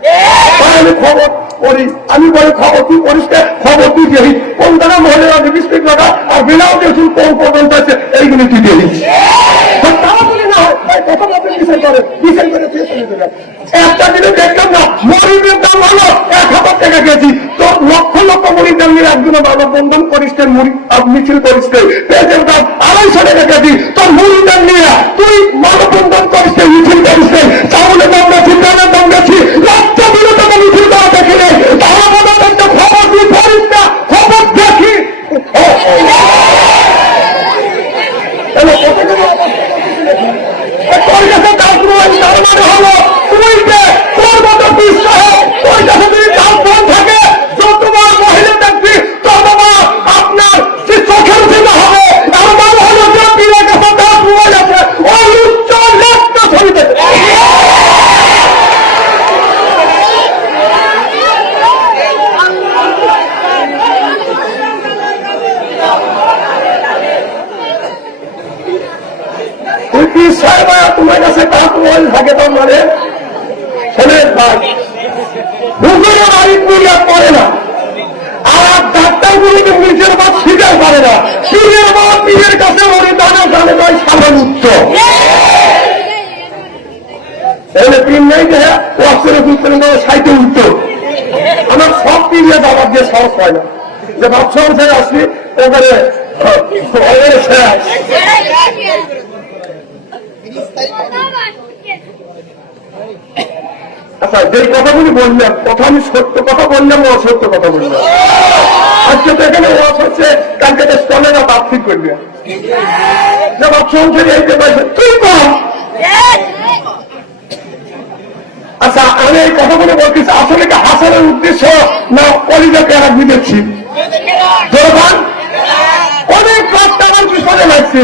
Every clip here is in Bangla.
আমি খবর করি, আমি খবর তুই করিস খবর তুই কোন দ্বারা মহিলা লাগা আর বিনাও দেখুন কোন পর্যন্ত আছে এইগুলি তুই না তো লক্ষ লক্ষ বাবা বন্ধন করিস মিছিল করিস আড়াইশো টাকা কেজি। তোর মুড়ির দাম নিয়ে তুই মানববন্ধন করিস না মিছিল করিস না চাউলের দাম বেশি তেলের দাম বেশি লক্ষ বিরত মিছিল করা দেখি রে তারা মনে করতে খবর তুই করিস না খবর দেখি ও, ও। তাহলে কথাগুলো তোর কাছে দাস নয় তার মানে হলো তুই যে তোর মতো বিশ্বাস তোর কাছে যদি দাস ফোন থাকে যতবার মহিলা দেখবি ততবার আপনার সে চোখের দিকে হবে তার মানে হলো যে পীরের কাছে দাস মোবাইল আছে ওই উচ্চ লেখটা ছবি দেবে পীর সাহেব তোমার কাছে দাস মোবাইল থাকে তার মানে শোনেন ভাই হুজুরে বাড়ি পুরিয়া পড়ে না আর ডাক্তার গুলিকে নিজের বাদ স্বীকার করে না পীরের মা পীরের কাছে ওরে দানা জানে নয় সাধারণ উত্তর এখানে পীর নেই যে ওয়াক্সের উত্তর নেই সাইটে উত্তর আমার সব পীরিয়া দাবার দিয়ে সাহস হয় না যে বাচ্চা অনুসারে আসলি ওখানে আচ্ছা কথাগুলি বললাম কথা আমি সত্য কথা বললাম অসত্য কথা বললাম আজকে তো এখানে হচ্ছে, কালকে তো না বাদ ঠিক এই পাইছে তুই আচ্ছা আমি এই কথাগুলো বলতেছি, আসলে কি হাসানের উদ্দেশ্য না কলিজাকে আর জোরবান অনেক লাখ টাকার পিছনে লাগছে।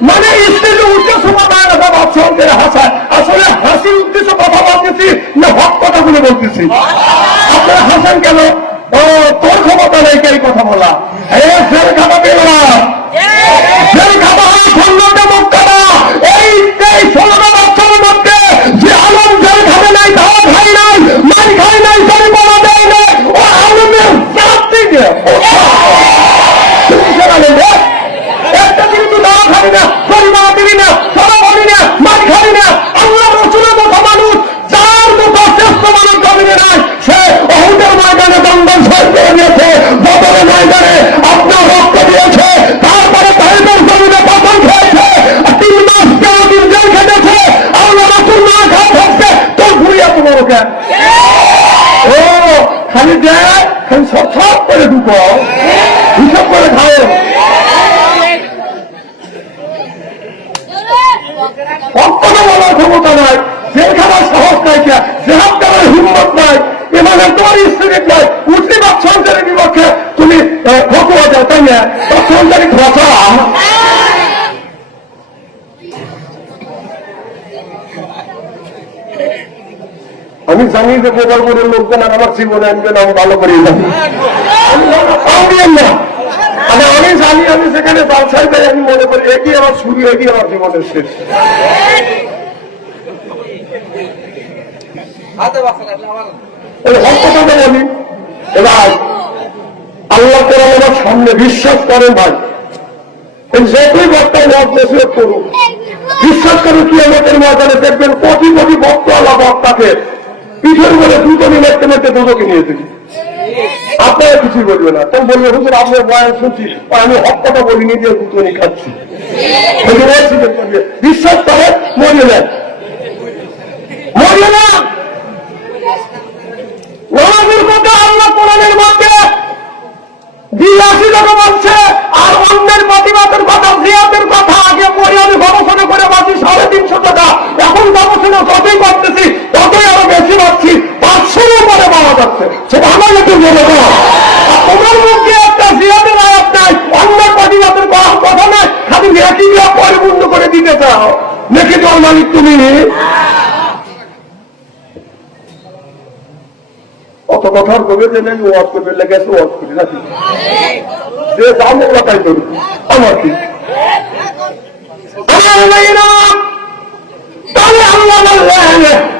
মানে স্টেজে উদ্দেশ্য বাবা না সঙ্গে হাসায়। আসলে হাসির উদ্দেশ্য কথা বলতেছি না হক কথাগুলো বলতেছি? আপনারা হাসান কেন? তোর ক্ষমতা নেই কথা বলা? এই ফের খাবা পেলা ফের খাবা খন্ডটা মুক্ত না এই এই ষোলোটা বাচ্চার মধ্যে যে আলম জেল খাবে নাই ধাওয়া খাই নাই মাই খাই নাই তাই বলা দেয় না ও আলমের জাত থেকে তুমি সেখানে রে? একটা কিন্তু দাওয়া খাবি না পরিবার দিবি না সবাই বলি না মাই খাবি না আল্লাহ রসুলের মতো মানুষ যার মতো শ্রেষ্ঠ মানুষ জমিনে নাই সে অহুদের ময়দানে দন্দন শেষ করে দিয়েছে বদলের ময়দানে আপনার রক্ত দিয়েছে তারপরে তাইদের জমিনে পতন খেয়েছে আর তিন মাস কেউ দিন জেল খেটেছে আল্লাহ রসুল না খাওয়া থাকছে তোর ঘুরিয়ে তোমার ওকে ও খালি দেয় খালি সব সব করে ঢুকো হিসাব করে খাও কখনো বলার ক্ষমতা নাই জেল খাবার সাহস নাই কে জেহাদ করার হিম্মত নাই এভাবে তোমার স্ত্রী নাই উঠলি বা সঞ্চারের বিপক্ষে, তুমি ফটোয়া যাও, তাই না? বা সঞ্চারী ঘটা আমি জানি যে গোপালপুরের লোকজন আর আমার জীবনে আনবে না আমি ভালো করে না। আমি জানি, আমি সেখানে ব্যবসায় যাই আমি মনে করি একই আমার শুরু একই আমার জীবনের শেষ। এই হক কথাটা বলি এবার আল্লাহ কোরআন আমার সামনে বিশ্বাস করেন ভাই। যতই বক্তা মত নসিহত করুক, বিশ্বাস করে কি আমাদের ময়দানে দেখবেন কোটি কোটি ভক্ত আল্লাহ বক্তাকে পিঠের উপরে দুজনই মেরতে মেরতে দুজকে নিয়ে দিবি আপনারা কিছুই বলবে না। তখন বলবে, হুজুর, আপনার বয়ান শুনছি আমি হক কথা বলিনি দিয়ে দুজনই খাচ্ছি। বিশ্বাস করে মরিয়ে নেন। মরিয়ে না অন্যের প্রতিবাদের কথা, জিয়াদের কথা আগে পরে আমি গবেষণা করে পাচ্ছি সাড়ে তিনশো টাকা। এখন গবেষণা যতই করতেছি, ততই আরও বেশি পাচ্ছি। পাঁচশোর উপরে পাওয়া যাচ্ছে। সেটা আমার একটু মনে করা তোমার মধ্যে একটা জিয়াদের আয়াত নাই, অন্যের প্রতিবাদের কথা নাই। খালি নেকি পরিপূর্ণ করে দিতে চাও। নেকি তোর মালিক তুমি বললেন ইন্নাল্লাযীনা আমানু ইন্নামানি নিশ্চয়ই আল্লাযীনা যাহারা ঈমান আনবে ওই আল্লাহর উপরে ওয়া আমিলুস সালিহাত আর যারা নেক আল্লাহ করবে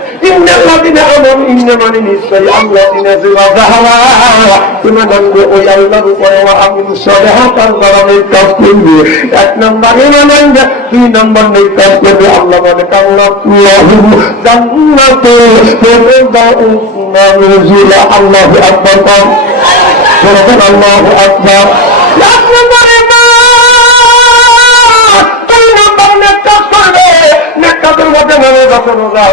এক নম্বর ঈমান আনবে দুই নম্বর নেক কাজ করবে, আল্লাহ বলে আল্লাহু আকবার আল্লাহু আকবার। এক নম্বর দুই নম্বর নেক কাজ করবে কাজের মধ্যে নামে যত রোজা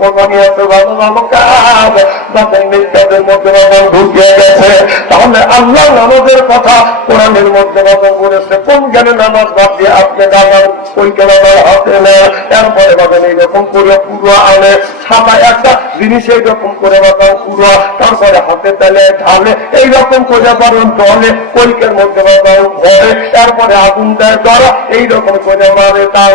কোরবানি আছে ভালো ভালো কাজ মধ্যে ঢুকিয়ে গেছে, তাহলে আল্লাহ নামাজের কথা কোরআনের মধ্যে বলেছে কোন জ্ঞানে নামাজ বাদ দিয়ে আপনি ওই কেনামার হাতে বাদন এইরকম করে পুরো আনে ছাতা একটা জিনিস এইরকম করে বাদাম পুরো তারপরে হাতে তেলে ঢালে, এইরকম করে পারেন জলে কৈকের মধ্যে বাদাম ভরে, তারপরে আগুন দেয়, ধরা, এইরকম করে মারে, তাও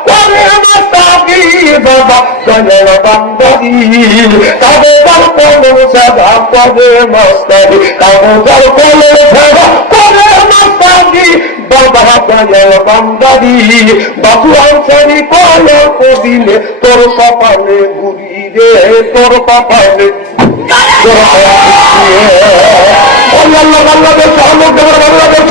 করে বান্দারি করে মাস্তারি কাগজ কলম চাবা করে মাস্তারি বাবা গায়ে বান্দারি বাবু আনসারি কলম দিলে তোর কপালে ঘুরি রে তোর কপালে বাংলাদেশ বাংলাদেশ